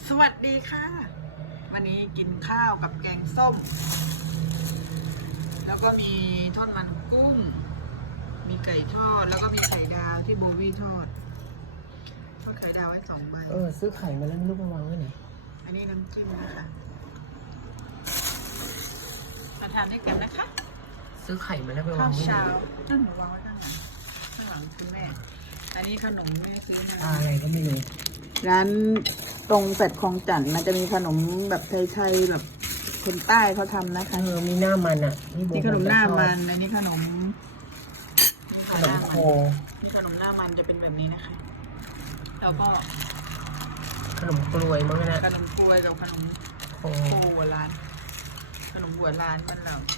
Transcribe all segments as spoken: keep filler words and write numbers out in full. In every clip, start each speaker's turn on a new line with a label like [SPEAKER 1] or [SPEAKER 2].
[SPEAKER 1] สวัสดีค่ะวันนี้กินข้าวกับแกงส้มแล้วก็มีทอดมันกุ้งมีไก่ทอดแล้วก็มีไข่ดาวที่โบวี่ทอดทอดไข่ดาวไว้สองใบ
[SPEAKER 2] เออซื้อไข่มาแล้วไม่รู้มาวางไว้ไหน
[SPEAKER 1] อันนี้น้ำจิ้มนะคะมาทานด้วยกันนะคะ
[SPEAKER 2] ซื้อไข่มาแล้วไปวา
[SPEAKER 1] ข้าง ว
[SPEAKER 2] ไว้ไหน
[SPEAKER 1] เช้านั่นหนูวางไว้ข้างหลังข้างหลังคุณแม่อันนี้ขนมแม่ซื้อมา
[SPEAKER 2] อะไรก็ไม่รู้
[SPEAKER 1] ร้านตรงเป็ดคลองจันทร์มันจะมีขนมแบบไทยๆแบบคนใต้เขาทำนะคะ
[SPEAKER 2] เออมีหน้ามันอ่ะ
[SPEAKER 1] นี่ขนมหน้ามันอันนี้ขนม
[SPEAKER 2] ขนมโค
[SPEAKER 1] นี่ขนมหน้ามันจะเป็นแบบนี้นะคะแล้วก็
[SPEAKER 2] ขนมกล้วยมั้งนะ
[SPEAKER 1] ขนมกล้วยกับขนมโคหัวร้านขนมหัวร้านมันเรา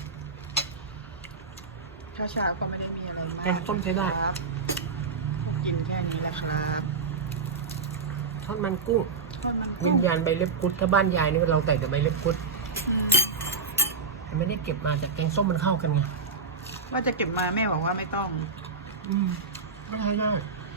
[SPEAKER 1] ข้าวเช้าก็ไม่ได้มีอะไรมาก
[SPEAKER 2] แกงส้มใช้ได้
[SPEAKER 1] ครับกินแค่นี้แหละครับ
[SPEAKER 2] ทอดมันกุ้งวิญญาณใบเล็บกุดถ้าบ้านยายนี่เราใส่แต่ใบเล็บกุดไม่ได้เก็บมาจากแกงส้มมันเข้ากันไง
[SPEAKER 1] ว่าจะเก็บมาแม่บอกว่าไม่ต้อง
[SPEAKER 2] อืมไม่ใช่ได้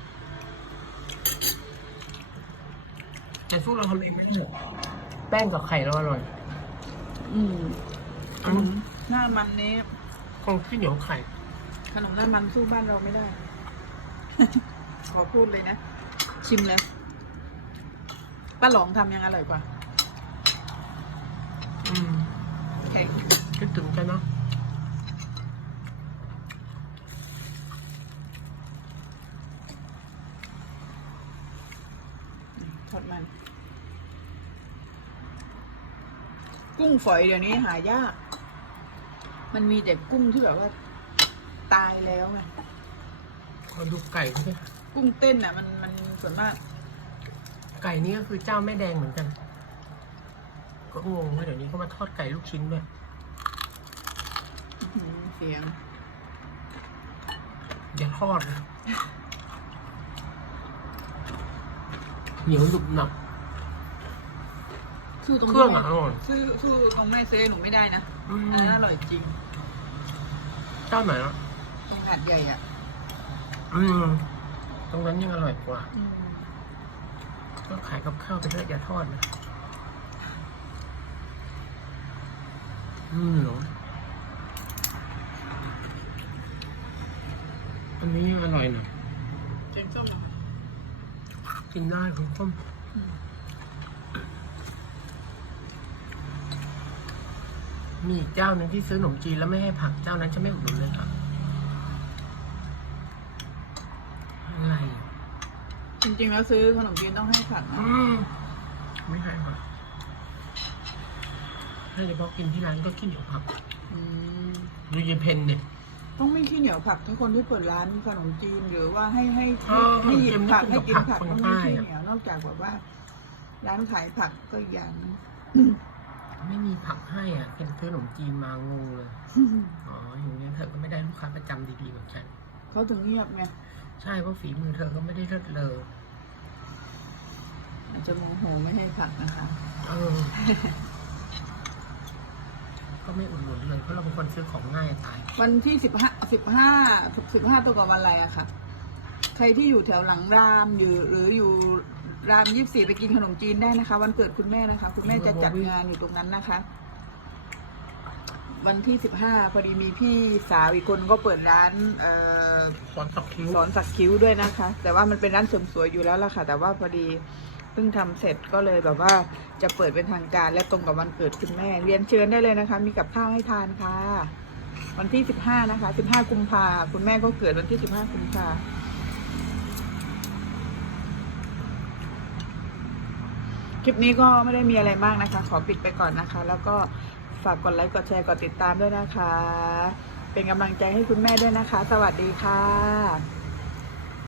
[SPEAKER 2] แต่สู้เราทำเองไม่ได้แป้งกับไข่เราอร่อย
[SPEAKER 1] อืมขนมหน้ามันนี้
[SPEAKER 2] คงขี้เหนียวไข่
[SPEAKER 1] ขนมหน้ามันสู้บ้านเราไม่ได้ ขอพูดเลยนะชิมเลยป้าหลองทำยังอร่อยกว่า
[SPEAKER 2] อืม
[SPEAKER 1] แข็ง
[SPEAKER 2] คิดถึงกันเนาะ
[SPEAKER 1] ทอดมันกุ้งฝอยเดี๋ยวนี้หายากมันมีแต่กุ้งที่แบบว่าตายแล้วไง
[SPEAKER 2] ขอดูไก่สิ
[SPEAKER 1] กุ้งเต้นอ่ะมันมันส่วนมาก
[SPEAKER 2] ไก่นี่ก็คือเจ้าแม่แดงเหมือนกันก็งงว่าเดี๋ยวนี้เขามาทอดไก่ลูกชิ้นด้วย
[SPEAKER 1] เสียง
[SPEAKER 2] อย่าทอดนะเหนียวหนุบหนับ
[SPEAKER 1] สู้ตรง
[SPEAKER 2] เครื่องอ่ะอร่อย
[SPEAKER 1] สู้สู้ตรงแม่เซ่หนูไม่ได้นะอันนั้นอร่อยจริง
[SPEAKER 2] เจ้าไหนอ่ะ
[SPEAKER 1] ตรงหาดใหญ่อ่ะ
[SPEAKER 2] อืมตรงนั้นยังอร่อยกว่าก็ขายกับข้าวไปเถอะอย่าทอดนะอืมเหรออันนี้ยังอร่อยหน่อย
[SPEAKER 1] แกงส้มเหรอ
[SPEAKER 2] กินได้คุณส้มมีอีกเจ้าหนึ่งที่ซื้อขนมจีนแล้วไม่ให้ผักเจ้านั้นจะไม่อุดหนุนเลยครับอะไร
[SPEAKER 1] จริงๆแล้วซื้อขนมจีนต้องให้ผักนะ
[SPEAKER 2] ไม่ให้ผักให้เฉพาะกินที่ร้านก็ขี้เหนียวผักดูเยเพนเนี่ย
[SPEAKER 1] ต้องไม่ขี้เหนียวผักทั้งคนที่เปิดร้านขนมจีนหรือว่าให้ให้ให้หยิบผักให้กินผักต้องไม่ขี้เหนียวนอกจากแบบว่าร้านขายผักก็อย่าง
[SPEAKER 2] ไม่มีผักให้อ่ะเป็นซื้อขนมจีนมางงเลยอ๋ออย่างนี้เธอก็ไม่ได้ลูกค้าประจำดีๆเหมือนกัน
[SPEAKER 1] เขาถึงเงียบไง
[SPEAKER 2] ใช่เพราะฝีมือเธอก็ไม่ได้เลิศเลอ
[SPEAKER 1] อาจจะโมโหไม่ให้ผักนะคะ
[SPEAKER 2] เออก็ไม่อุดหนุนเลยเพราะเราเป็นคนซื้อของง่ายตาย
[SPEAKER 1] วันที่สิบห้าสิบห้าสิบห้าตัวกับวันอะไรอะค่ะใครที่อยู่แถวหลังรามอยู่หรืออยู่รามยี่สิบสี่ไปกินขนมจีนได้นะคะวันเกิดคุณแม่นะคะคุณแม่จะจัดงานอยู่ตรงนั้นนะคะวันที่สิบห้าพอดีมีพี่สาวอีกคนก็เปิดร้านเอ่อ
[SPEAKER 2] สอนสักคิ้ว
[SPEAKER 1] สอนสักคิ้วด้วยนะคะแต่ว่ามันเป็นร้านเสริมสวยอยู่แล้วล่ะค่ะแต่ว่าพอดีเพิ่งทำเสร็จก็เลยแบบว่าจะเปิดเป็นทางการและตรงกับวันเกิดคุณแม่เรียนเชิญได้เลยนะคะมีกับข้าวให้ทานค่ะวันที่สิบห้านะคะสิบห้ากุมภาคุณแม่ก็เกิดวันที่สิบห้ากุมภาคลิปนี้ก็ไม่ได้มีอะไรมากนะคะขอปิดไปก่อนนะคะแล้วก็ฝากกดไลค์กดแชร์กดติดตามด้วยนะคะเป็นกำลังใจให้คุณแม่ด้วยนะคะสวัสดีค่ะ